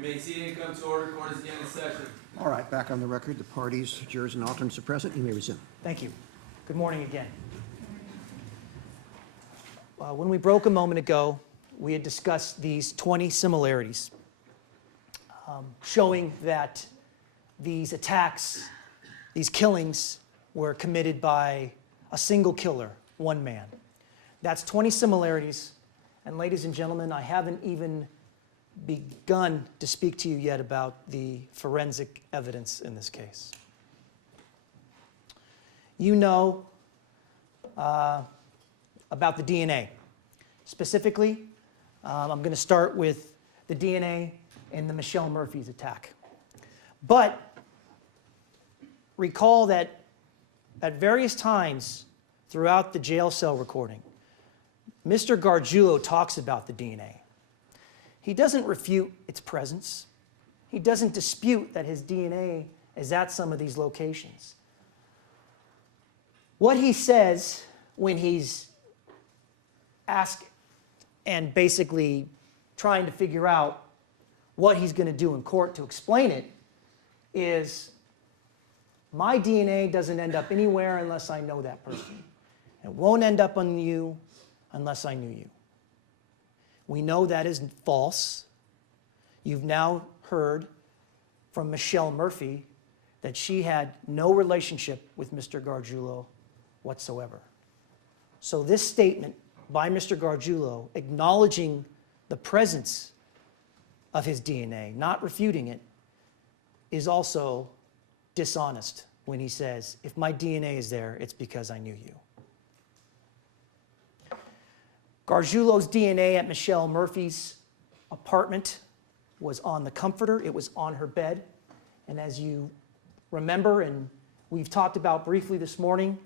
Remain seated and come to order. Court is again in session. All right, back on the record, the parties, jurors, and alternates are present. You may resume. Thank you. Good morning again. When we broke a moment ago, we had discussed these 20 similarities, showing that these attacks, these killings, were committed by a single killer, one man. That's 20 similarities. And ladies and gentlemen, I haven't even begun to speak to you yet about the forensic evidence in this case. You know about the DNA. Specifically, I'm going to start with the DNA in the Michelle Murphy's attack. But recall that at various times throughout the jail cell recording, Mr. Gargiulo talks about the DNA. He doesn't refute its presence. He doesn't dispute that his DNA is at some of these locations. What he says when he's asked and basically trying to figure out what he's going to do in court to explain it is, my DNA doesn't end up anywhere unless I know that person. It won't end up on you unless I knew you. We know that is false. You've now heard from Michelle Murphy that she had no relationship with Mr. Gargiulo whatsoever. So this statement by Mr. Gargiulo, acknowledging the presence of his DNA, not refuting it, is also dishonest when he says, if my DNA is there, it's because I knew you. Gargiulo's DNA at Michelle Murphy's apartment was on the comforter. It was on her bed. And as you remember, and we've talked about briefly this morning,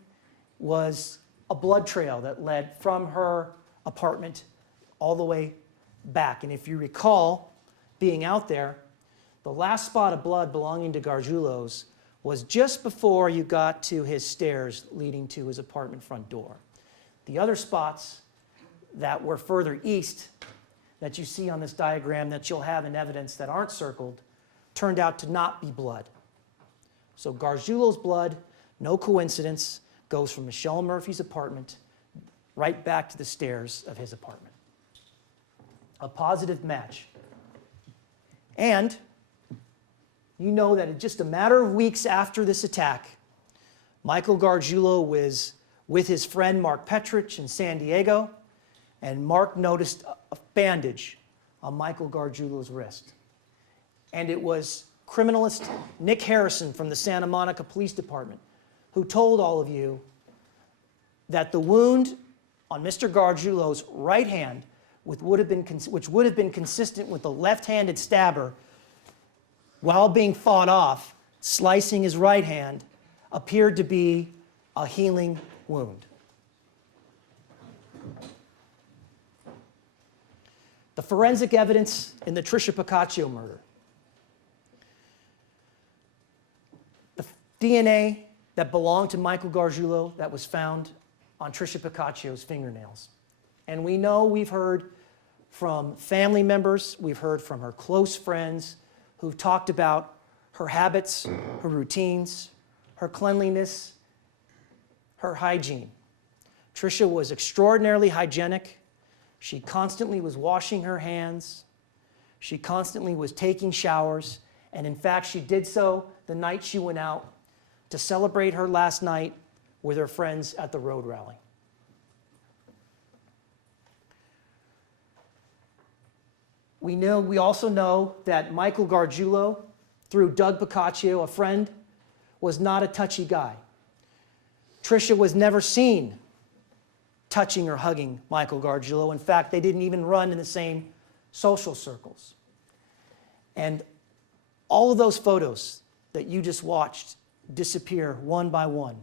was a blood trail that led from her apartment all the way back. And if you recall being out there, the last spot of blood belonging to Gargiulo's was just before you got to his stairs leading to his apartment front door. The other spots that were further east that you see on this diagram that you'll have in evidence that aren't circled turned out to not be blood. So Gargiulo's blood, no coincidence, goes from Michelle Murphy's apartment right back to the stairs of his apartment. A positive match. And you know that in just a matter of weeks after this attack, Michael Gargiulo was with his friend Mark Petrich in San Diego, and Mark noticed a bandage on Michael Gargiulo's wrist. And it was criminalist Nick Harrison from the Santa Monica Police Department who told all of you that the wound on Mr. Gargiulo's right hand, which would have been consistent with the left-handed stabber while being fought off, slicing his right hand, appeared to be a healing wound. The forensic evidence in the Tricia Pacaccio murder. The DNA that belonged to Michael Gargiulo that was found on Tricia Pacaccio's fingernails. And we know, we've heard from family members, we've heard from her close friends who've talked about her habits, her routines, her cleanliness, her hygiene. Tricia was extraordinarily hygienic. She constantly was washing her hands. She constantly was taking showers. And in fact, she did so the night she went out to celebrate her last night with her friends at the road rally. We also know that Michael Gargiulo, through Doug Pacaccio, a friend, was not a touchy guy. Tricia was never seen touching or hugging Michael Gargiulo. In fact, they didn't even run in the same social circles. And all of those photos that you just watched disappear one by one.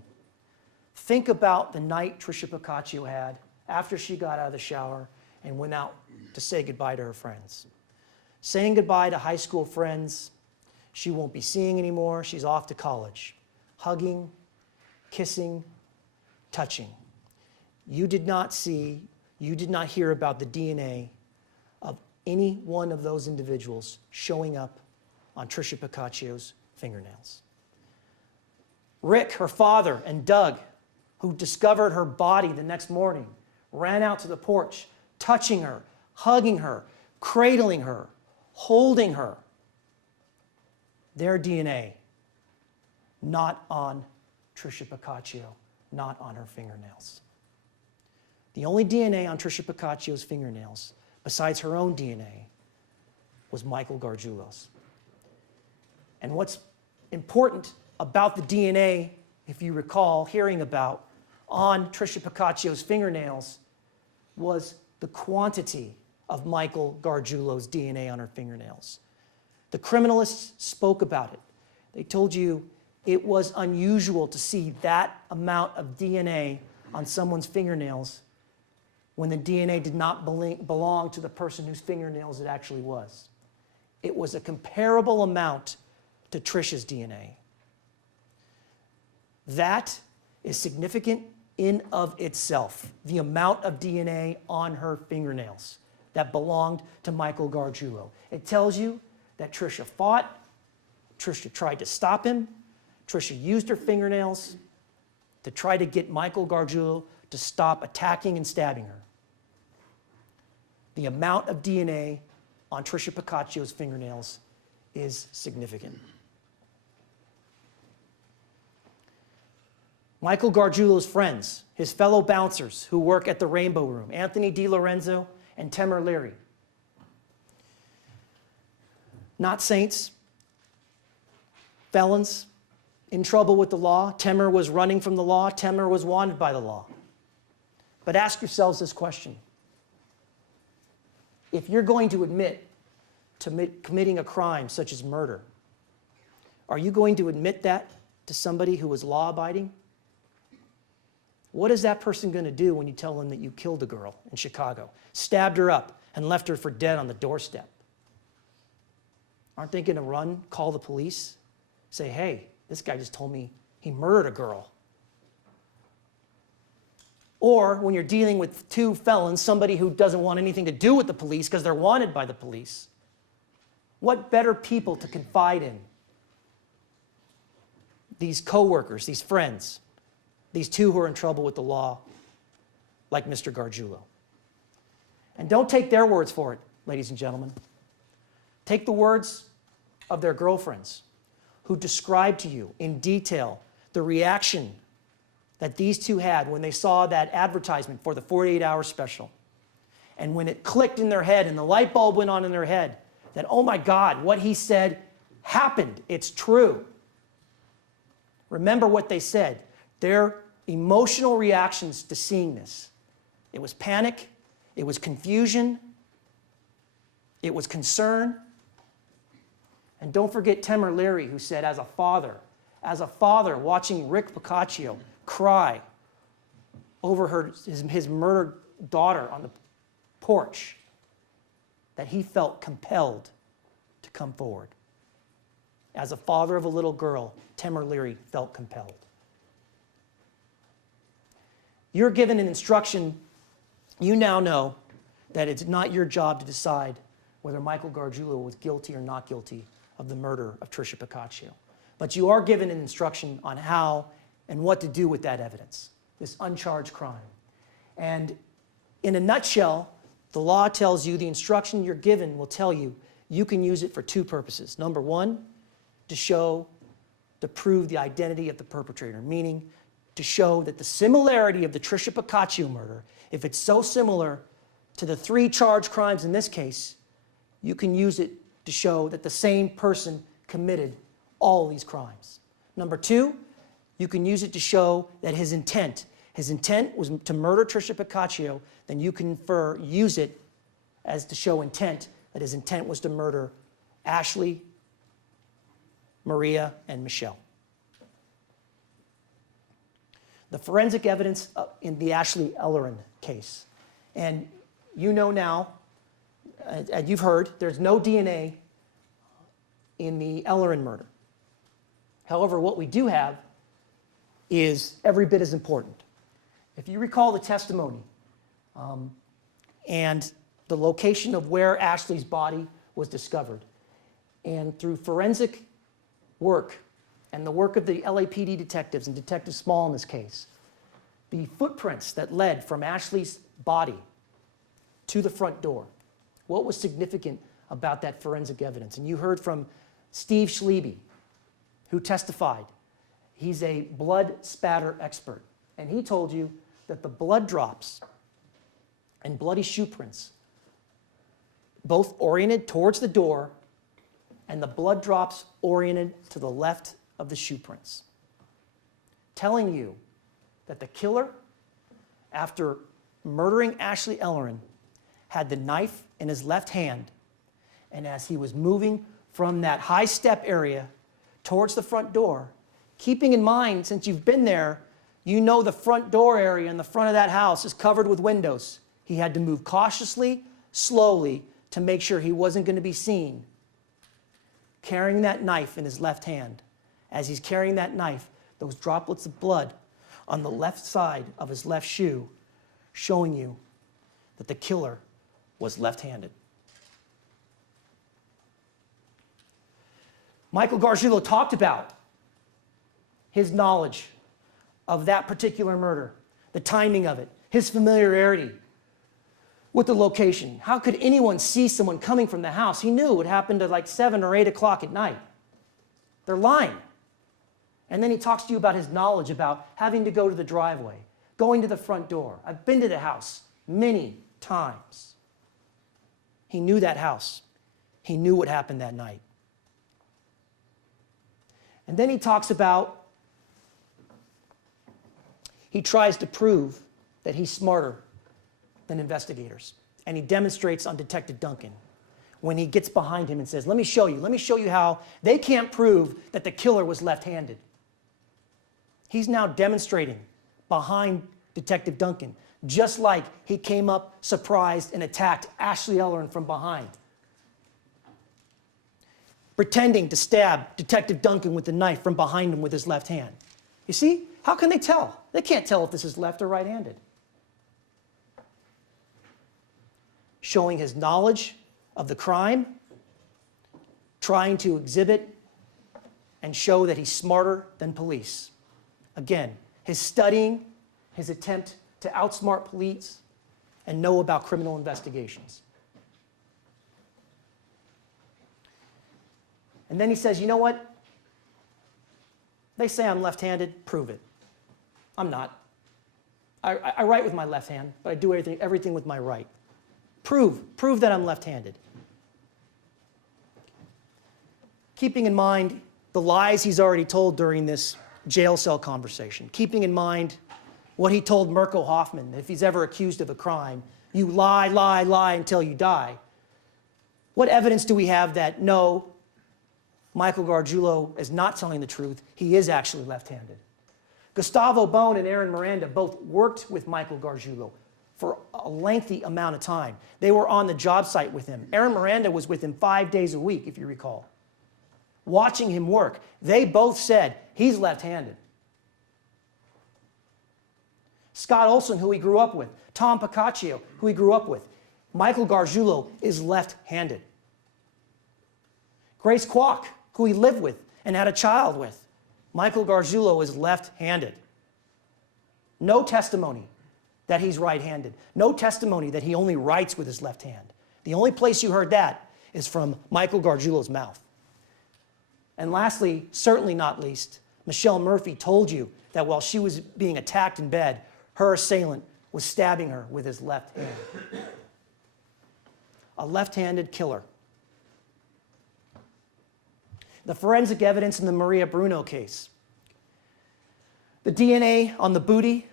Think about the night Tricia Pacaccio had after she got out of the shower and went out to say goodbye to her friends. Saying goodbye to high school friends she won't be seeing anymore. She's off to college. Hugging, kissing, touching. You did not see, you did not hear about the DNA of any one of those individuals showing up on Tricia Picacchio's fingernails. Rick, her father, and Doug, who discovered her body the next morning, ran out to the porch, touching her, hugging her, cradling her, holding her. Their DNA, not on Tricia Picacchio, not on her fingernails. The only DNA on Tricia Picacchio's fingernails, besides her own DNA, was Michael Gargiulo's. And what's important about the DNA, if you recall hearing about, on Tricia Picacchio's fingernails was the quantity of Michael Gargiulo's DNA on her fingernails. The criminalists spoke about it. They told you it was unusual to see that amount of DNA on someone's fingernails when the DNA did not belong to the person whose fingernails it actually was. It was a comparable amount to Tricia's DNA. That is significant in of itself, the amount of DNA on her fingernails that belonged to Michael Gargiulo. It tells you that Tricia fought, Tricia tried to stop him, Tricia used her fingernails to try to get Michael Gargiulo to stop attacking and stabbing her. The amount of DNA on Tricia Picacchio's fingernails is significant. Michael Gargiulo's friends, his fellow bouncers who work at the Rainbow Room, Anthony DiLorenzo and Temer Leary. Not saints, felons, in trouble with the law. Temer was running from the law. Temer was wanted by the law. But ask yourselves this question. If you're going to admit to committing a crime such as murder, are you going to admit that to somebody who is law-abiding? What is that person going to do when you tell them that you killed a girl in Chicago, stabbed her up, and left her for dead on the doorstep? Aren't they going to run, call the police, say, hey, this guy just told me he murdered a girl? Or when you're dealing with two felons, somebody who doesn't want anything to do with the police because they're wanted by the police, what better people to confide in? These coworkers, these friends, these two who are in trouble with the law, like Mr. Gargiulo. And don't take their words for it, ladies and gentlemen. Take the words of their girlfriends who described to you in detail the reaction that these two had when they saw that advertisement for the 48-hour special. And when it clicked in their head and the light bulb went on in their head, that, oh my God, what he said happened. It's true. Remember what they said. Their emotional reactions to seeing this. It was panic. It was confusion. It was concern. And don't forget Temer Leary, who said, as a father watching Rick Picacchio cry over his murdered daughter on the porch, that he felt compelled to come forward. As a father of a little girl, Temer Leary felt compelled. You're given an instruction. You now know that it's not your job to decide whether Michael Gargiulo was guilty or not guilty of the murder of Tricia Picacchio. But you are given an instruction on how and what to do with that evidence, this uncharged crime. And in a nutshell, the law tells you, the instruction you're given will tell you, you can use it for two purposes. Number one, to prove the identity of the perpetrator, meaning to show that the similarity of the Tricia Picacchio murder, if it's so similar to the three charged crimes in this case, you can use it to show that the same person committed all these crimes. Number two, you can use it to show that his intent was to murder Tricia Picacchio, then you can use it as to show intent, that his intent was to murder Ashley, Maria, and Michelle. The forensic evidence in the Ashley Ellerin case. And you know now, and you've heard, there's no DNA in the Ellerin murder. However, what we do have is every bit as important. If you recall the testimony, and the location of where Ashley's body was discovered. And through forensic work and the work of the LAPD detectives and Detective Small in this case, the footprints that led from Ashley's body to the front door, what was significant about that forensic evidence? And you heard from Steve Schliebe, who testified. He's a blood spatter expert. And he told you that the blood drops and bloody shoe prints, both oriented towards the door and the blood drops oriented to the left of the shoe prints, telling you that the killer, after murdering Ashley Ellerin, had the knife in his left hand, and as he was moving from that high step area towards the front door, keeping in mind, since you've been there, you know the front door area in the front of that house is covered with windows. He had to move cautiously, slowly, to make sure he wasn't going to be seen carrying that knife in his left hand. As he's carrying that knife, those droplets of blood on the left side of his left shoe, showing you that the killer was left-handed. Michael Gargiulo talked about his knowledge of that particular murder, the timing of it, his familiarity with the location. How could anyone see someone coming from the house? He knew it happened at like 7 or 8 o'clock at night. They're lying. And then he talks to you about his knowledge about having to go to the driveway, going to the front door. I've been to the house many times. He knew that house. He knew what happened that night. And then he talks about, he tries to prove that he's smarter than investigators. And he demonstrates on Detective Duncan when he gets behind him and says, let me show you how they can't prove that the killer was left-handed. He's now demonstrating behind Detective Duncan, just like he came up surprised and attacked Ashley Ellerin from behind, pretending to stab Detective Duncan with the knife from behind him with his left hand. You see? How can they tell? They can't tell if this is left or right-handed. Showing his knowledge of the crime, trying to exhibit and show that he's smarter than police. Again, his studying, his attempt to outsmart police and know about criminal investigations. And then he says, you know what? They say I'm left-handed, prove it. I'm not. I write with my left hand, but I do everything with my right. Prove that I'm left-handed. Keeping in mind the lies he's already told during this jail cell conversation, keeping in mind what he told Mirko Hoffman, if he's ever accused of a crime, you lie, lie, lie until you die. What evidence do we have that, no, Michael Gargiulo is not telling the truth, he is actually left-handed? Gustavo Bone and Aaron Miranda both worked with Michael Gargiulo for a lengthy amount of time. They were on the job site with him. Aaron Miranda was with him 5 days a week, if you recall. Watching him work, they both said he's left-handed. Scott Olson, who he grew up with, Tom Picaccio, who he grew up with, Michael Gargiulo is left-handed. Grace Kwok, who he lived with and had a child with, Michael Gargiulo is left-handed. No testimony that he's right-handed. No testimony that he only writes with his left hand. The only place you heard that is from Michael Gargiulo's mouth. And lastly, certainly not least, Michelle Murphy told you that while she was being attacked in bed, her assailant was stabbing her with his left hand. A left-handed killer. The forensic evidence in the Maria Bruno case. The DNA on the booty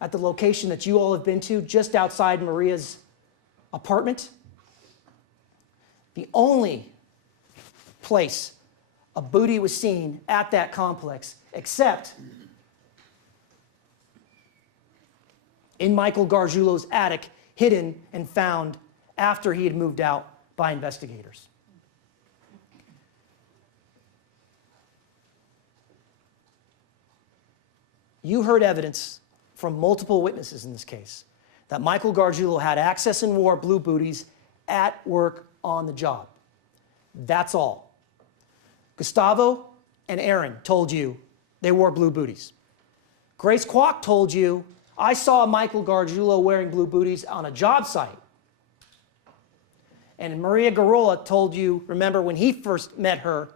at the location that you all have been to, just outside Maria's apartment. The only place a booty was seen at that complex, except in Michael Gargiulo's attic, hidden and found after he had moved out by investigators. You heard evidence from multiple witnesses in this case that Michael Gargiulo had access and wore blue booties at work on the job. That's all. Gustavo and Aaron told you they wore blue booties. Grace Kwok told you, I saw Michael Gargiulo wearing blue booties on a job site. And Maria Garola told you, remember when he first met her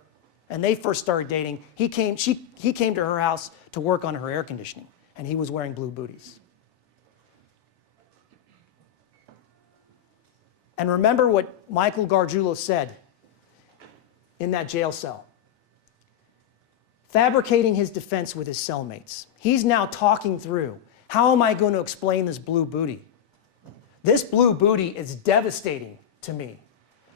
and they first started dating, he came to her house to work on her air conditioning, and he was wearing blue booties. And remember what Michael Gargiulo said in that jail cell, fabricating his defense with his cellmates. He's now talking through, how am I going to explain this blue booty? This blue booty is devastating to me.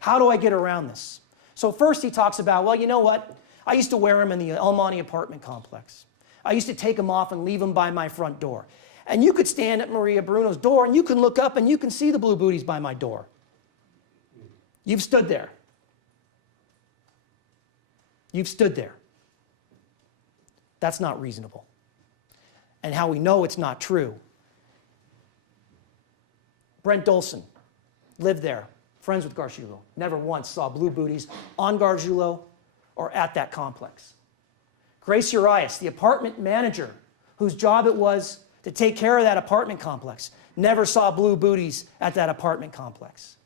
How do I get around this? So first he talks about, well, you know what? I used to wear them in the El Monte apartment complex. I used to take them off and leave them by my front door. And you could stand at Maria Bruno's door and you can look up and you can see the blue booties by my door. You've stood there. You've stood there. That's not reasonable. And how we know it's not true. Brent Dolson lived there, friends with Gargiulo, never once saw blue booties on Gargiulo or at that complex. Grace Urias, the apartment manager, whose job it was to take care of that apartment complex, never saw blue booties at that apartment complex.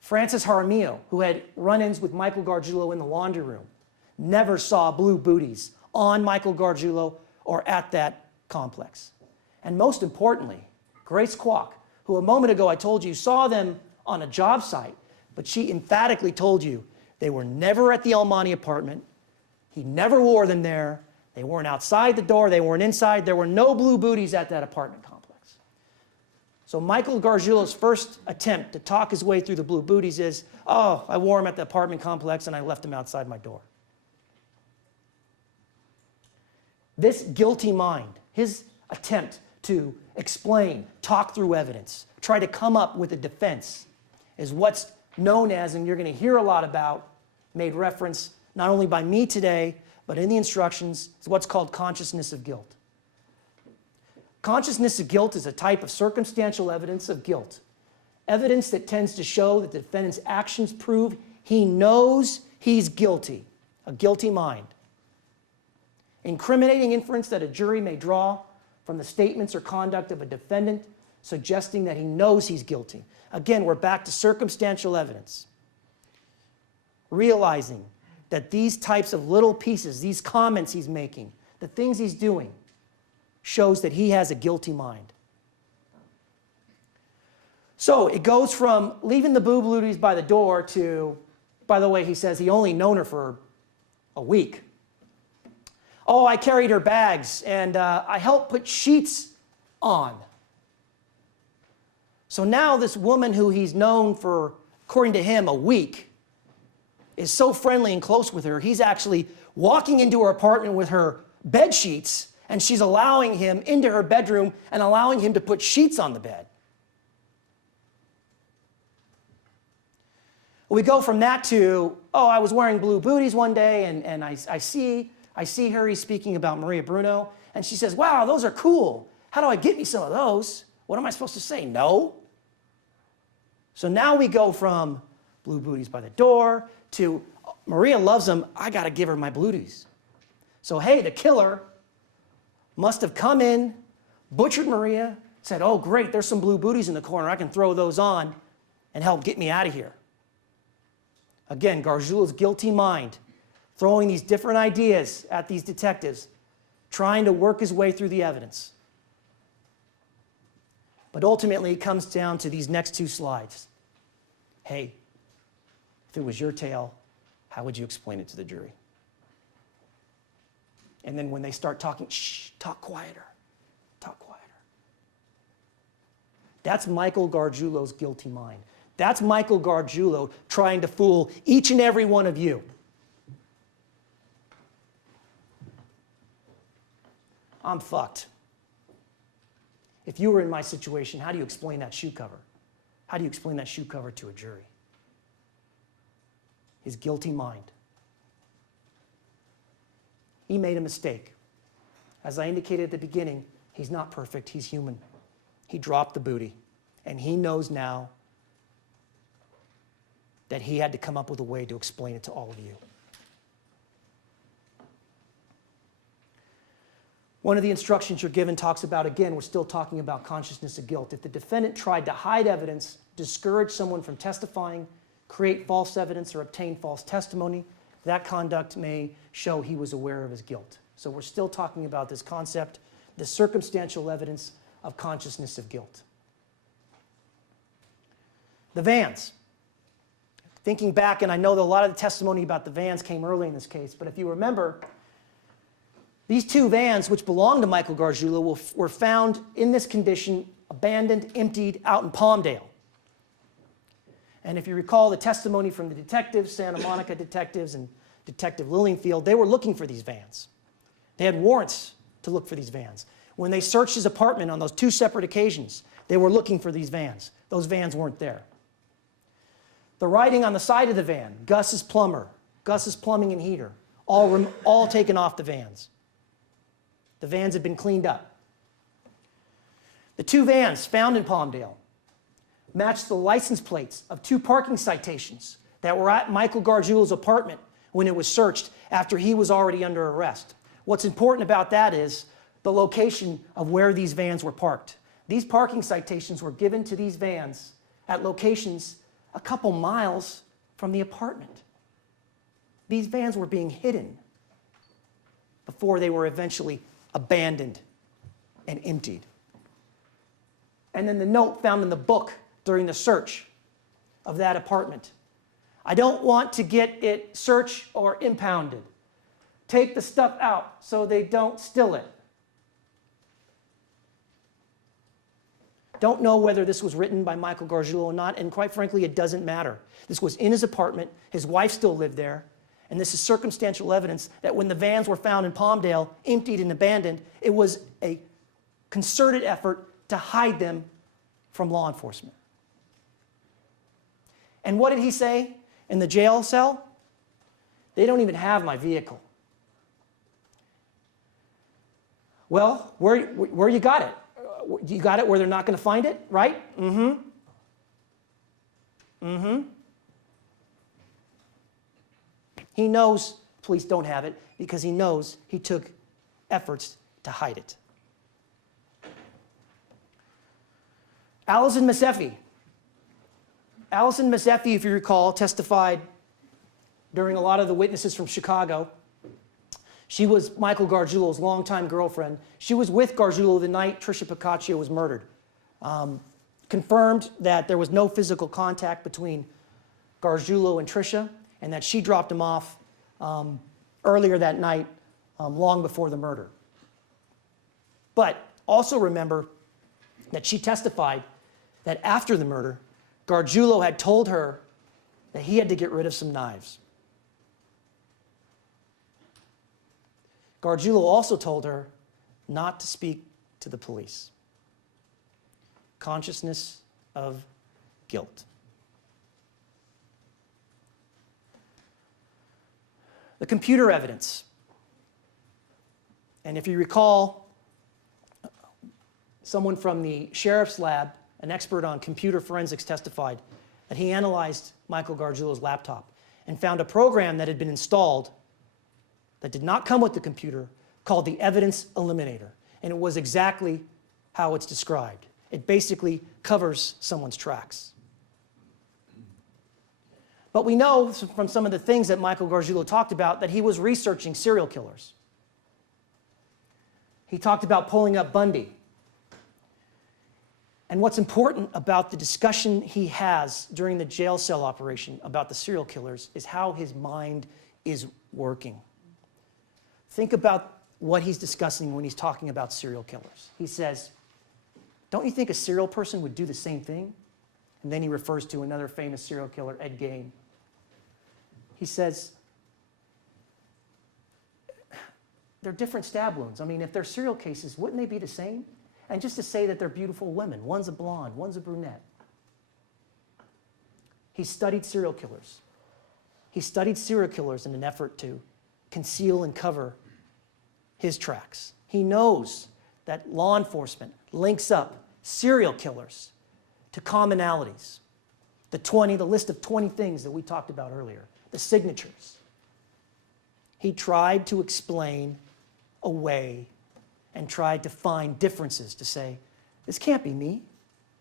Francis Jaramillo, who had run-ins with Michael Gargiulo in the laundry room, never saw blue booties on Michael Gargiulo or at that complex. And most importantly, Grace Kwok, who a moment ago I told you saw them on a job site, but she emphatically told you they were never at the El Monte apartment. He never wore them there. They weren't outside the door. They weren't inside. There were no blue booties at that apartment complex. So Michael Gargiulo's first attempt to talk his way through the blue booties is, oh, I wore them at the apartment complex and I left them outside my door. This guilty mind, his attempt to explain, talk through evidence, try to come up with a defense, is what's known as, and you're going to hear a lot about, made reference not only by me today, but in the instructions, is what's called consciousness of guilt. Consciousness of guilt is a type of circumstantial evidence of guilt. Evidence that tends to show that the defendant's actions prove he knows he's guilty, a guilty mind. Incriminating inference that a jury may draw from the statements or conduct of a defendant suggesting that he knows he's guilty. Again, we're back to circumstantial evidence. Realizing that these types of little pieces, these comments he's making, the things he's doing, shows that he has a guilty mind. So it goes from leaving the blue booties by the door to, by the way, he says he only known her for a week. Oh, I carried her bags and I helped put sheets on. So now this woman who he's known for, according to him, a week, is so friendly and close with her, he's actually walking into her apartment with her bed sheets, and she's allowing him into her bedroom and allowing him to put sheets on the bed. We go from that to, oh, I was wearing blue booties one day, and I see her, he's speaking about Maria Bruno, and she says, wow, those are cool. How do I get me some of those? What am I supposed to say? No. So now we go from blue booties by the door to Maria loves them, I got to give her my booties. So hey, the killer must have come in, butchered Maria, said, oh great, there's some blue booties in the corner, I can throw those on and help get me out of here. Again, Gargiulo's guilty mind, throwing these different ideas at these detectives, trying to work his way through the evidence. But ultimately, it comes down to these next two slides. Hey, if it was your tale, how would you explain it to the jury? And then when they start talking, shh, talk quieter, talk quieter. That's Michael Gargiulo's guilty mind. That's Michael Gargiulo trying to fool each and every one of you. I'm fucked. If you were in my situation, how do you explain that shoe cover? How do you explain that shoe cover to a jury? His guilty mind. He made a mistake. As I indicated at the beginning, he's not perfect, he's human. He dropped the booty, and he knows now that he had to come up with a way to explain it to all of you. One of the instructions you're given talks about, again, we're still talking about consciousness of guilt. If the defendant tried to hide evidence, discourage someone from testifying, create false evidence, or obtain false testimony, that conduct may show he was aware of his guilt. So we're still talking about this concept, the circumstantial evidence of consciousness of guilt. The vans. Thinking back, and I know that a lot of the testimony about the vans came early in this case, but if you remember, these two vans, which belonged to Michael Gargiulo, were found in this condition, abandoned, emptied, out in Palmdale. And if you recall the testimony from the detectives, Santa Monica detectives and Detective Lillingfield, they were looking for these vans. They had warrants to look for these vans. When they searched his apartment on those two separate occasions, they were looking for these vans. Those vans weren't there. The writing on the side of the van, Gus's plumber, Gus's plumbing and heater, all taken off the vans. The vans had been cleaned up. The two vans found in Palmdale matched the license plates of two parking citations that were at Michael Gargiulo's apartment when it was searched after he was already under arrest. What's important about that is the location of where these vans were parked. These parking citations were given to these vans at locations a couple miles from the apartment. These vans were being hidden before they were eventually abandoned and emptied. And then the note found in the book during the search of that apartment. I don't want to get it searched or impounded. Take the stuff out so they don't steal it. Don't know whether this was written by Michael Gargiulo or not, and quite frankly, it doesn't matter. This was in his apartment. His wife still lived there. And this is circumstantial evidence that when the vans were found in Palmdale, emptied and abandoned, it was a concerted effort to hide them from law enforcement. And what did he say in the jail cell? They don't even have my vehicle. Well, where you got it? You got it where they're not going to find it, right? He knows police don't have it because he knows he took efforts to hide it. Allison Maseffi. Allison Maseffi, if you recall, testified during a lot of the witnesses from Chicago. She was Michael Gargiulo's longtime girlfriend. She was with Gargiulo the night Tricia Piccaccio was murdered. Confirmed that there was no physical contact between Gargiulo and Tricia, and that she dropped him off earlier that night, long before the murder. But also remember that she testified that after the murder, Gargiulo had told her that he had to get rid of some knives. Gargiulo also told her not to speak to the police. Consciousness of guilt. The computer evidence. And if you recall, someone from the sheriff's lab, an expert on computer forensics, testified that he analyzed Michael Gargiulo's laptop and found a program that had been installed that did not come with the computer called the Evidence Eliminator. And it was exactly how it's described. It basically covers someone's tracks. But we know from some of the things that Michael Gargiulo talked about that he was researching serial killers. He talked about pulling up Bundy. And what's important about the discussion he has during the jail cell operation about the serial killers is how his mind is working. Think about what he's discussing when he's talking about serial killers. He says, don't you think a serial person would do the same thing? And then he refers to another famous serial killer, Ed Gein. He says, they're different stab wounds. I mean, if they're serial cases, wouldn't they be the same? And just to say that they're beautiful women, one's a blonde, one's a brunette. He studied serial killers. He studied serial killers in an effort to conceal and cover his tracks. He knows that law enforcement links up serial killers to commonalities. The list of 20 things that we talked about earlier, the signatures. He tried to explain away and tried to find differences to say, this can't be me.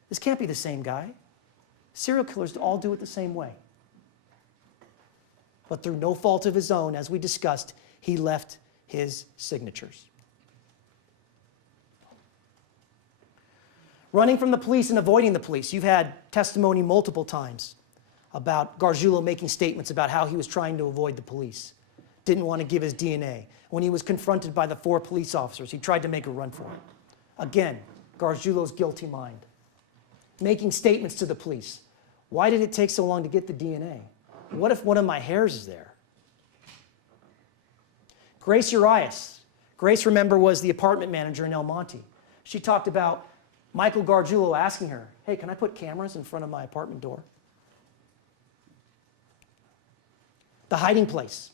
This can't be the same guy. Serial killers all do it the same way. But through no fault of his own, as we discussed, he left his signatures. Running from the police and avoiding the police. You've had testimony multiple times about Gargiulo making statements about how he was trying to avoid the police. Didn't want to give his DNA. When he was confronted by the 4 police officers, he tried to make a run for it. Again, Gargiulo's guilty mind. Making statements to the police. Why did it take so long to get the DNA? What if one of my hairs is there? Grace Urias. Grace, remember, was the apartment manager in El Monte. She talked about Michael Gargiulo asking her, hey, can I put cameras in front of my apartment door? The hiding place.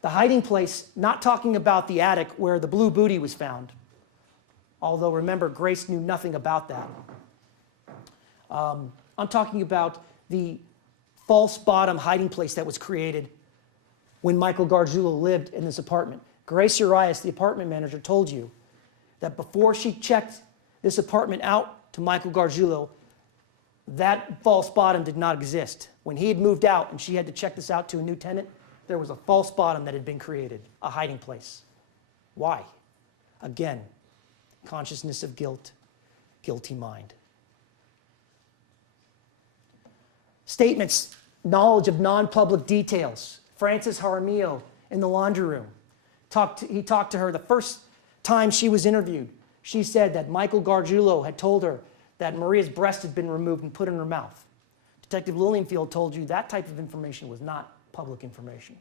The hiding place, not talking about the attic where the blue booty was found. Although, remember, Grace knew nothing about that. I'm talking about the false bottom hiding place that was created when Michael Gargiulo lived in this apartment. Grace Urias, the apartment manager, told you that before she checked this apartment out to Michael Gargiulo, that false bottom did not exist. When he had moved out and she had to check this out to a new tenant, there was a false bottom that had been created, a hiding place. Why? Again, consciousness of guilt, guilty mind. Statements, knowledge of non-public details. Frances Jaramillo in the laundry room. He talked to her the first time she was interviewed. She said that Michael Gargiulo had told her that Maria's breast had been removed and put in her mouth. Detective Lilienfield told you that type of information was not public information.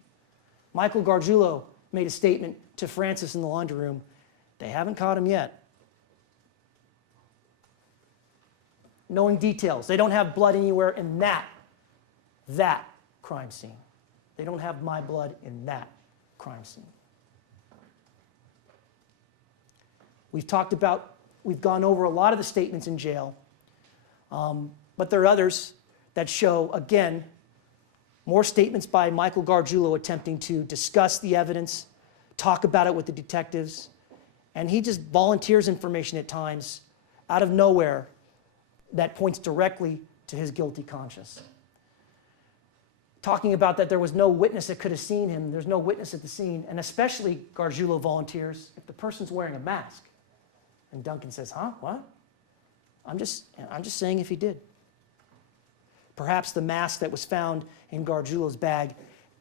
Michael Gargiulo made a statement to Frances in the laundry room. They haven't caught him yet. Knowing details. They don't have blood anywhere in that crime scene. They don't have my blood in that crime scene. We've gone over a lot of the statements in jail, but there are others that show, again, more statements by Michael Gargiulo attempting to discuss the evidence, talk about it with the detectives, and he just volunteers information at times out of nowhere that points directly to his guilty conscience. Talking about that there was no witness that could have seen him, there's no witness at the scene, and especially Gargiulo volunteers if the person's wearing a mask. And Duncan says, huh, what? I'm just saying if he did. Perhaps the mask that was found in Gargiulo's bag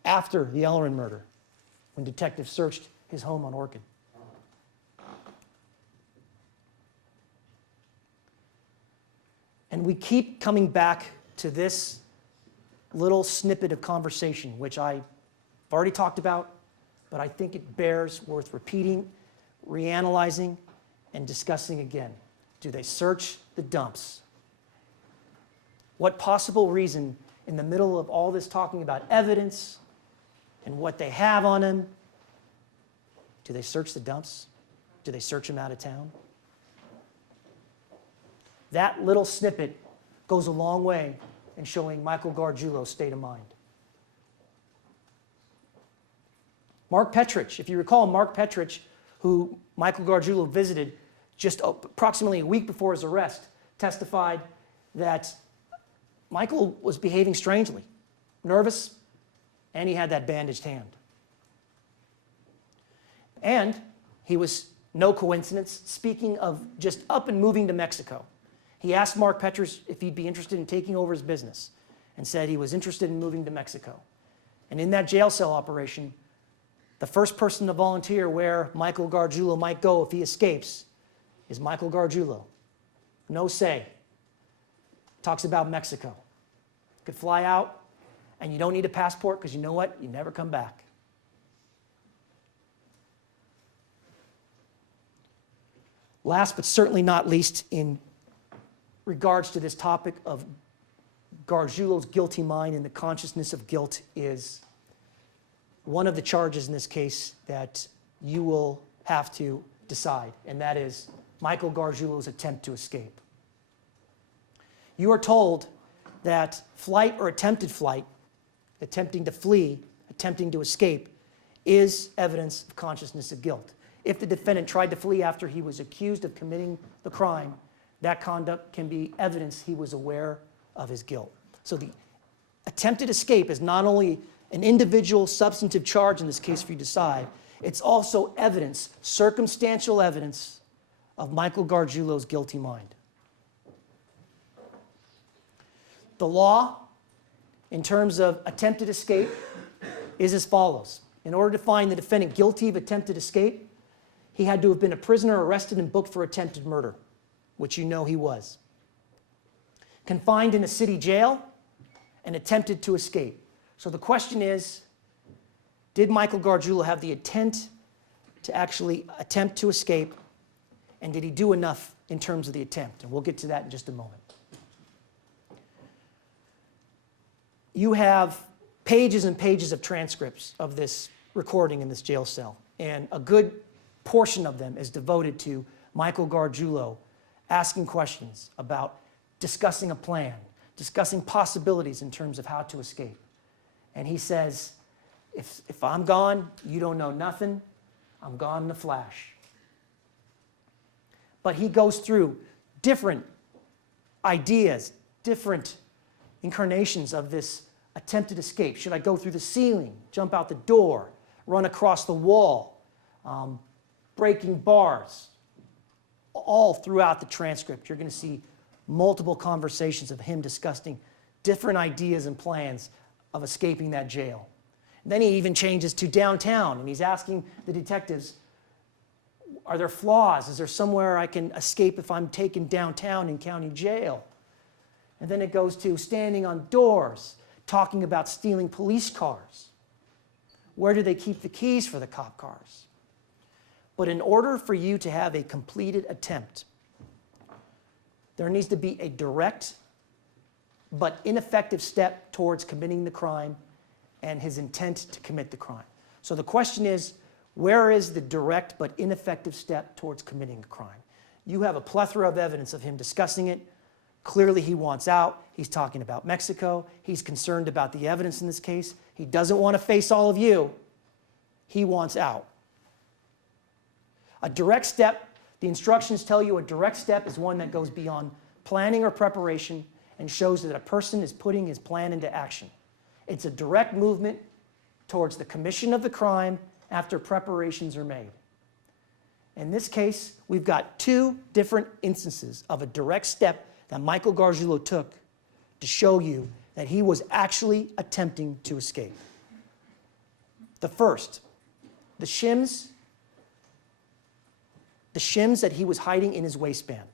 after the Ellerin murder, when detectives searched his home on Orchid. And we keep coming back to this little snippet of conversation, which I've already talked about, but I think it bears worth repeating, reanalyzing, and discussing again. Do they search the dumps? What possible reason, in the middle of all this talking about evidence and what they have on him, do they search the dumps? Do they search him out of town? That little snippet goes a long way in showing Michael Gargiulo's state of mind. Mark Petrich, if you recall, Mark Petrich, who Michael Gargiulo visited just approximately a week before his arrest, testified that Michael was behaving strangely, nervous, and he had that bandaged hand. And he was, no coincidence, speaking of just up and moving to Mexico. He asked Mark Petrich if he'd be interested in taking over his business and said he was interested in moving to Mexico. And in that jail cell operation, the first person to volunteer where Michael Gargiulo might go if he escapes is Michael Gargiulo. No say. Talks about Mexico. Could fly out, and you don't need a passport because you know what? You never come back. Last but certainly not least, in regards to this topic of Gargiulo's guilty mind and the consciousness of guilt, is one of the charges in this case that you will have to decide, and that is Michael Gargiulo's attempt to escape. You are told that flight or attempted flight, attempting to flee, attempting to escape, is evidence of consciousness of guilt. If the defendant tried to flee after he was accused of committing the crime, that conduct can be evidence he was aware of his guilt. So the attempted escape is not only an individual substantive charge in this case for you to decide, it's also evidence, circumstantial evidence of Michael Gargiulo's guilty mind. The law, in terms of attempted escape, is as follows. In order to find the defendant guilty of attempted escape, he had to have been a prisoner arrested and booked for attempted murder, which you know he was. Confined in a city jail and attempted to escape. So the question is, did Michael Gargiulo have the intent to actually attempt to escape, and did he do enough in terms of the attempt? And we'll get to that in just a moment. You have pages and pages of transcripts of this recording in this jail cell, and a good portion of them is devoted to Michael Gargiulo asking questions about discussing a plan, discussing possibilities in terms of how to escape. And he says, if I'm gone, you don't know nothing, I'm gone in a flash. But he goes through different ideas, different incarnations of this attempted escape. Should I go through the ceiling, jump out the door, run across the wall, breaking bars? All throughout the transcript, you're going to see multiple conversations of him discussing different ideas and plans of escaping that jail. And then he even changes to downtown, and he's asking the detectives, are there flaws? Is there somewhere I can escape if I'm taken downtown in county jail? And then it goes to standing on doors, talking about stealing police cars. Where do they keep the keys for the cop cars? But in order for you to have a completed attempt, there needs to be a direct but ineffective step towards committing the crime and his intent to commit the crime. So the question is, where is the direct but ineffective step towards committing a crime? You have a plethora of evidence of him discussing it. Clearly he wants out. He's talking about Mexico. He's concerned about the evidence in this case. He doesn't want to face all of you. He wants out. A direct step, the instructions tell you a direct step is one that goes beyond planning or preparation and shows that a person is putting his plan into action. It's a direct movement towards the commission of the crime after preparations are made. In this case, we've got two different instances of a direct step that Michael Gargiulo took to show you that he was actually attempting to escape. The first, the shims that he was hiding in his waistband.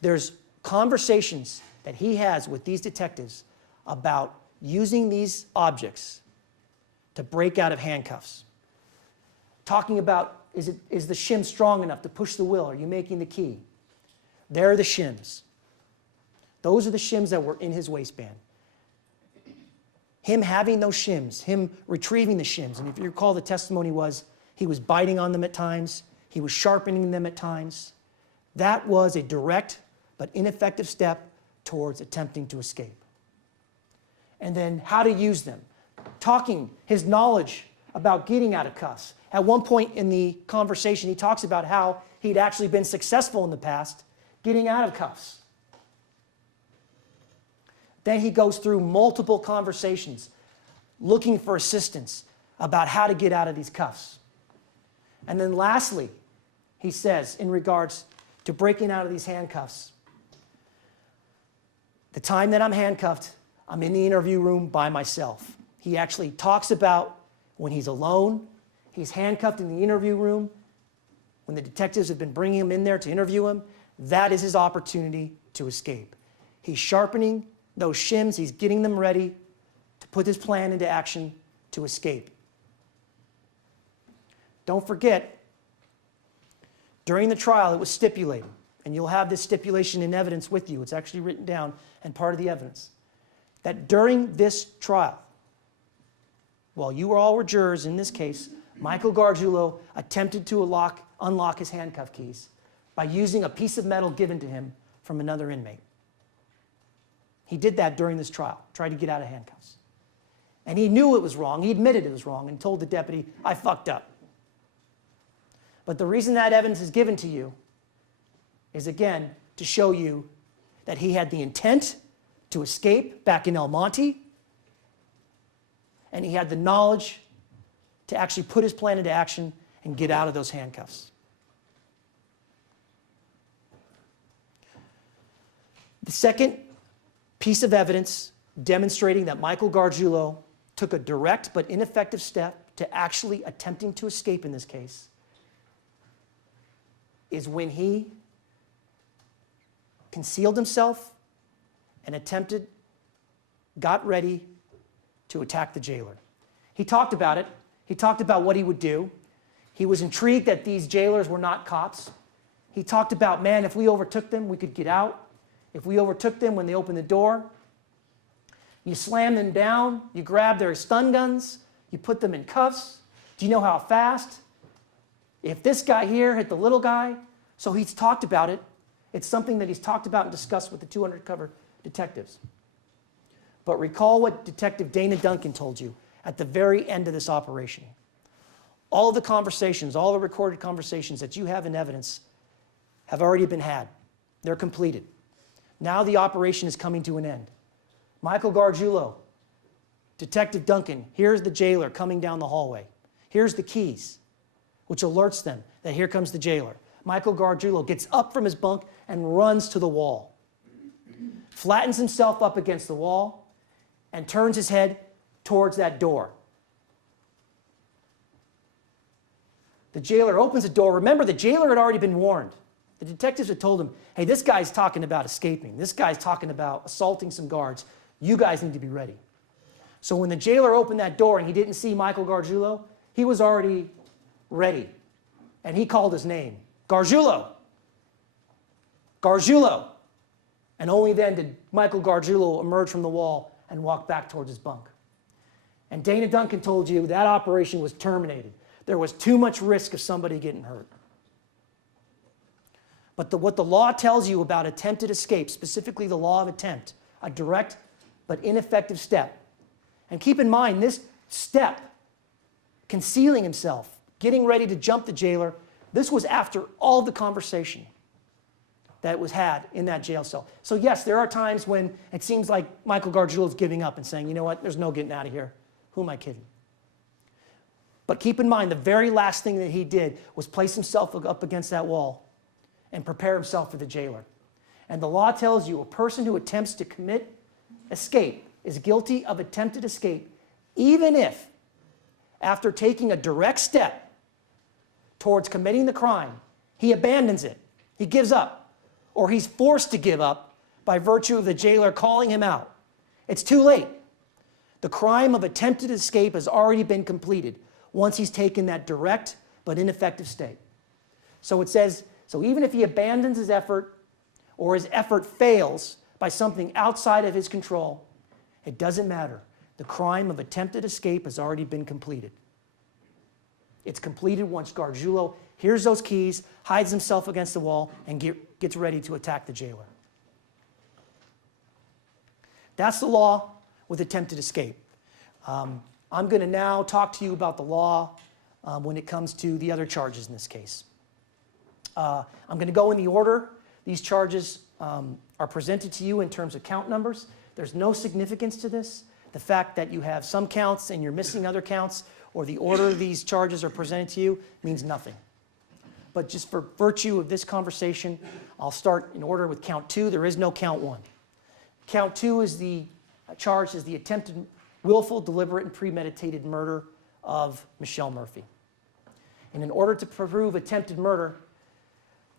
There's conversations that he has with these detectives about using these objects to break out of handcuffs. Talking about, is the shim strong enough to push the wheel? Are you making the key? There are the shims. Those are the shims that were in his waistband. Him having those shims, him retrieving the shims, and if you recall, the testimony was he was biting on them at times, he was sharpening them at times. That was a direct but ineffective step towards attempting to escape. And then how to use them. Talking, his knowledge about getting out of cuffs. At one point in the conversation, he talks about how he'd actually been successful in the past getting out of cuffs. Then he goes through multiple conversations looking for assistance about how to get out of these cuffs. And then lastly, he says, in regards to breaking out of these handcuffs, the time that I'm handcuffed, I'm in the interview room by myself. He actually talks about when he's alone, he's handcuffed in the interview room, when the detectives have been bringing him in there to interview him, that is his opportunity to escape. He's sharpening those shims, he's getting them ready to put his plan into action to escape. Don't forget, during the trial, it was stipulated, and you'll have this stipulation in evidence with you. It's actually written down and part of the evidence, that during this trial, while you all were jurors in this case, Michael Gargiulo attempted to unlock his handcuff keys by using a piece of metal given to him from another inmate. He did that during this trial, tried to get out of handcuffs. And he knew it was wrong. He admitted it was wrong and told the deputy, I fucked up. But the reason that evidence is given to you is, again, to show you that he had the intent to escape back in El Monte, and he had the knowledge to actually put his plan into action and get out of those handcuffs. The second piece of evidence demonstrating that Michael Gargiulo took a direct but ineffective step to actually attempting to escape in this case is when he concealed himself and got ready to attack the jailer. He talked about it. He talked about what he would do. He was intrigued that these jailers were not cops. He talked about, man, if we overtook them, we could get out. If we overtook them when they opened the door, you slam them down, you grab their stun guns, you put them in cuffs. Do you know how fast? If this guy here hit the little guy, so he's talked about it. It's something that he's talked about and discussed with the 2 undercover detectives. But recall what Detective Dana Duncan told you at the very end of this operation. All the conversations, all the recorded conversations that you have in evidence have already been had. They're completed. Now the operation is coming to an end. Michael Gargiulo, Detective Duncan, here's the jailer coming down the hallway. Here's the keys, which alerts them that here comes the jailer. Michael Gargiulo gets up from his bunk and runs to the wall, flattens himself up against the wall, and turns his head towards that door. The jailer opens the door. Remember, the jailer had already been warned. The detectives had told him, hey, this guy's talking about escaping. This guy's talking about assaulting some guards. You guys need to be ready. So when the jailer opened that door and he didn't see Michael Gargiulo, he was already ready. And he called his name, Gargiulo. Gargiulo. And only then did Michael Gargiulo emerge from the wall and walk back towards his bunk. And Dana Duncan told you that operation was terminated. There was too much risk of somebody getting hurt. But what the law tells you about attempted escape, specifically the law of attempt, a direct but ineffective step. And keep in mind, this step, concealing himself, getting ready to jump the jailer, this was after all the conversation that was had in that jail cell. So yes, there are times when it seems like Michael Gargiulo is giving up and saying, you know what, there's no getting out of here. Who am I kidding? But keep in mind, the very last thing that he did was place himself up against that wall and prepare himself for the jailer. And the law tells you a person who attempts to commit escape is guilty of attempted escape, even if, after taking a direct step towards committing the crime, he abandons it, he gives up, or he's forced to give up by virtue of the jailer calling him out. It's too late. The crime of attempted escape has already been completed once he's taken that direct but ineffective step. So it says, so even if he abandons his effort or his effort fails by something outside of his control, it doesn't matter. The crime of attempted escape has already been completed. It's completed once Gargiulo hears those keys, hides himself against the wall, and gets ready to attack the jailer. That's the law with attempted escape. I'm going to now talk to you about the law when it comes to the other charges in this case. I'm going to go in the order these charges are presented to you in terms of count numbers. There's no significance to this. The fact that you have some counts and you're missing other counts, or the order these charges are presented to you, means nothing. But just for virtue of this conversation, I'll start in order with count 2. There is no count 1. Count 2 is the charge as the attempted willful, deliberate, and premeditated murder of Michelle Murphy. And in order to prove attempted murder,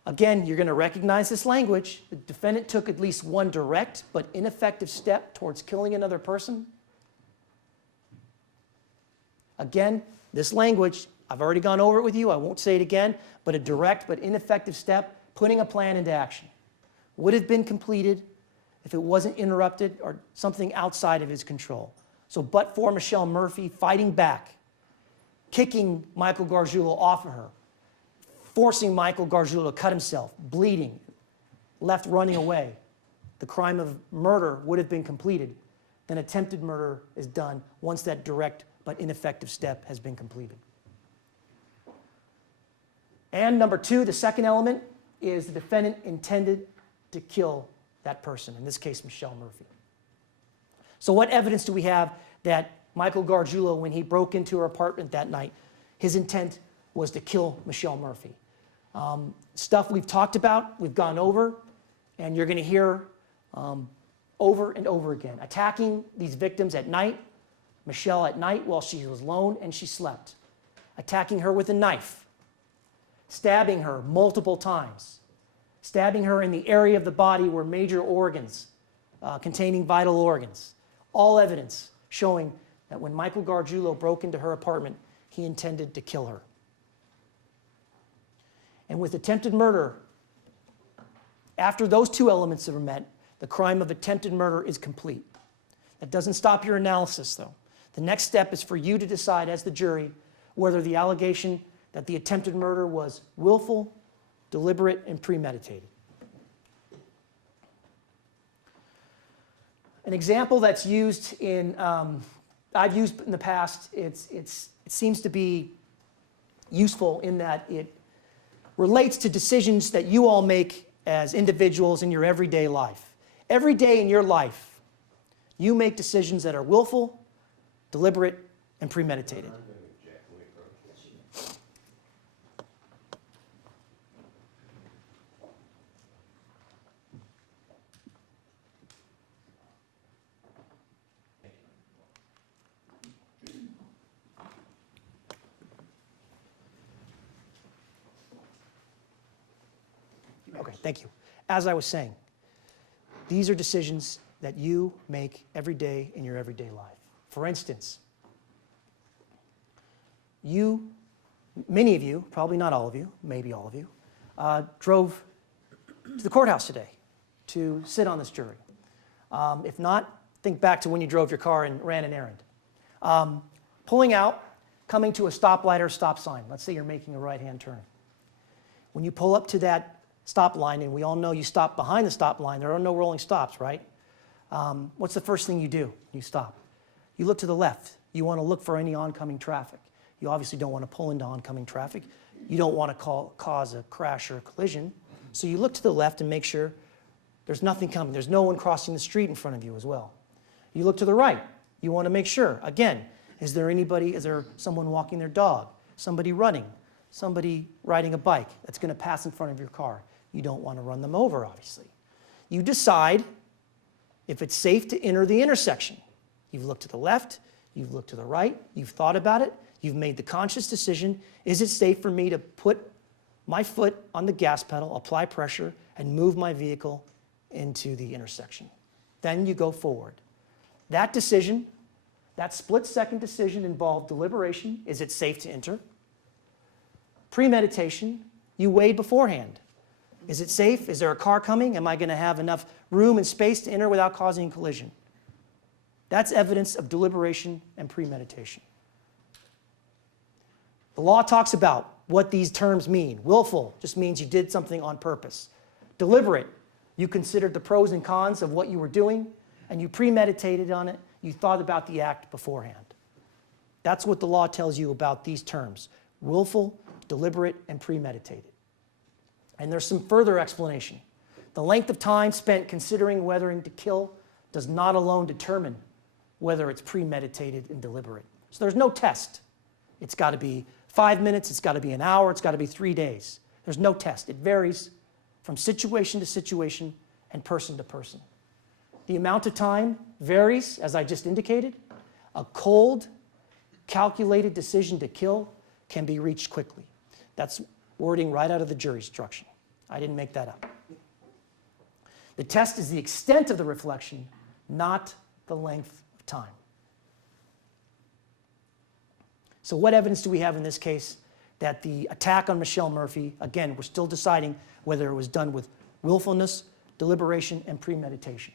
again, you're going to recognize this language. The defendant took at least one direct but ineffective step towards killing another person. Again, this language, I've already gone over it with you. I won't say it again, but a direct but ineffective step, putting a plan into action, would have been completed if it wasn't interrupted or something outside of his control. So but for Michelle Murphy fighting back, kicking Michael Gargiulo off of her, forcing Michael Gargiulo to cut himself, bleeding, left running away, the crime of murder would have been completed, then attempted murder is done once that direct but ineffective step has been completed. And number two, the second element is the defendant intended to kill that person, in this case, Michelle Murphy. So what evidence do we have that Michael Gargiulo, when he broke into her apartment that night, his intent was to kill Michelle Murphy? Stuff we've talked about, we've gone over, and you're going to hear over and over again. Attacking these victims at night, Michelle at night while she was alone and she slept. Attacking her with a knife. Stabbing her multiple times. Stabbing her in the area of the body where major organs, containing vital organs. All evidence showing that when Michael Gargiulo broke into her apartment, he intended to kill her. And with attempted murder, after those two elements are met, the crime of attempted murder is complete. That doesn't stop your analysis, though. The next step is for you to decide as the jury whether the allegation that the attempted murder was willful, deliberate, and premeditated. An example that's used in, I've used in the past, it seems to be useful in that it relates to decisions that you all make as individuals in your everyday life. Every day in your life, you make decisions that are willful, deliberate, and premeditated. Okay, thank you. As I was saying, these are decisions that you make every day in your everyday life. For instance, many of you, probably not all of you, maybe all of you, drove to the courthouse today to sit on this jury. If not, think back to when you drove your car and ran an errand. Pulling out, coming to a stoplight or stop sign. Let's say you're making a right-hand turn. When you pull up to that stop line, and we all know you stop behind the stop line, there are no rolling stops, right? What's the first thing you do? You stop. You look to the left. You want to look for any oncoming traffic. You obviously don't want to pull into oncoming traffic. You don't want to cause a crash or a collision. So you look to the left and make sure there's nothing coming. There's no one crossing the street in front of you as well. You look to the right. You want to make sure, again, is there someone walking their dog, somebody running, somebody riding a bike that's going to pass in front of your car? You don't want to run them over, obviously. You decide if it's safe to enter the intersection. You've looked to the left, you've looked to the right, you've thought about it, you've made the conscious decision, is it safe for me to put my foot on the gas pedal, apply pressure, and move my vehicle into the intersection? Then you go forward. That decision, that split-second decision involved deliberation. Is it safe to enter? Premeditation, you weighed beforehand. Is it safe? Is there a car coming? Am I going to have enough room and space to enter without causing a collision? That's evidence of deliberation and premeditation. The law talks about what these terms mean. Willful just means you did something on purpose. Deliberate, you considered the pros and cons of what you were doing, and you premeditated on it. You thought about the act beforehand. That's what the law tells you about these terms: willful, deliberate, and premeditated. And there's some further explanation. The length of time spent considering whether to kill does not alone determine whether it's premeditated and deliberate. So there's no test. It's got to be 5 minutes, it's got to be an hour, it's got to be 3 days. There's no test. It varies from situation to situation and person to person. The amount of time varies, as I just indicated. A cold, calculated decision to kill can be reached quickly. That's wording right out of the jury instruction. I didn't make that up. The test is the extent of the reflection, not the length of time. So what evidence do we have in this case that the attack on Michelle Murphy, again, we're still deciding whether it was done with willfulness, deliberation, and premeditation?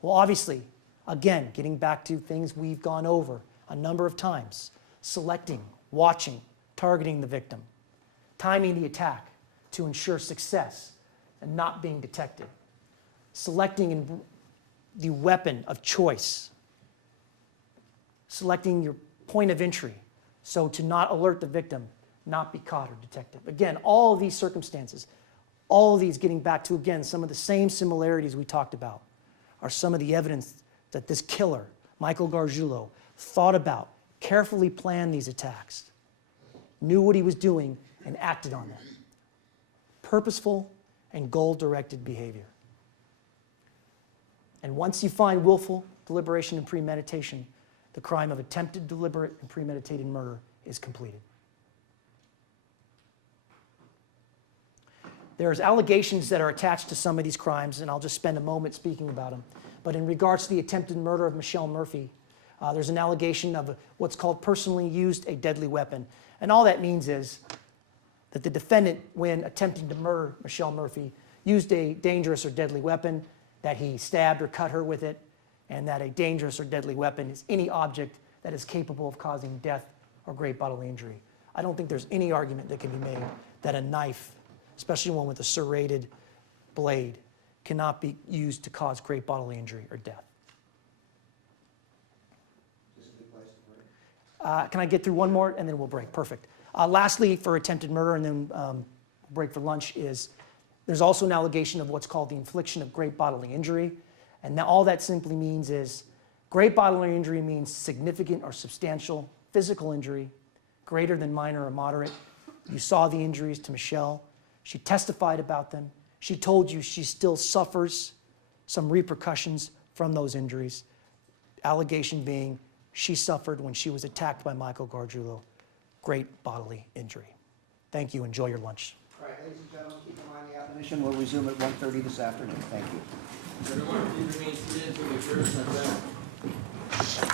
Well, obviously, again, getting back to things we've gone over a number of times: selecting, watching, targeting the victim, timing the attack to ensure success and not being detected. selecting the weapon of choice, selecting your point of entry, so to not alert the victim, not be caught or detected. Again, all of these circumstances, all of these getting back to, again, some of the same similarities we talked about, are some of the evidence that this killer, Michael Gargiulo, thought about, carefully planned these attacks, knew what he was doing, and acted on them. Purposeful and goal-directed behavior. And once you find willful deliberation and premeditation, the crime of attempted deliberate and premeditated murder is completed. There's allegations that are attached to some of these crimes, and I'll just spend a moment speaking about them. But in regards to the attempted murder of Michelle Murphy, there's an allegation of what's called personally used a deadly weapon. And all that means is that the defendant, when attempting to murder Michelle Murphy, used a dangerous or deadly weapon, that he stabbed or cut her with it, and that a dangerous or deadly weapon is any object that is capable of causing death or great bodily injury. I don't think there's any argument that can be made that a knife, especially one with a serrated blade, cannot be used to cause great bodily injury or death. Can I get through one more and then we'll break? Perfect. Lastly, for attempted murder and then break for lunch, is there's also an allegation of what's called the infliction of great bodily injury. And now all that simply means is great bodily injury means significant or substantial physical injury, greater than minor or moderate. You saw the injuries to Michelle. She testified about them. She told you she still suffers some repercussions from those injuries. Allegation being she suffered when she was attacked by Michael Gargiulo. Great bodily injury. Thank you. Enjoy your lunch. All right, ladies and gentlemen, keep in mind the admonition will resume at 1:30 this afternoon. Thank you. Everyone, please remain seated until the jurors have left.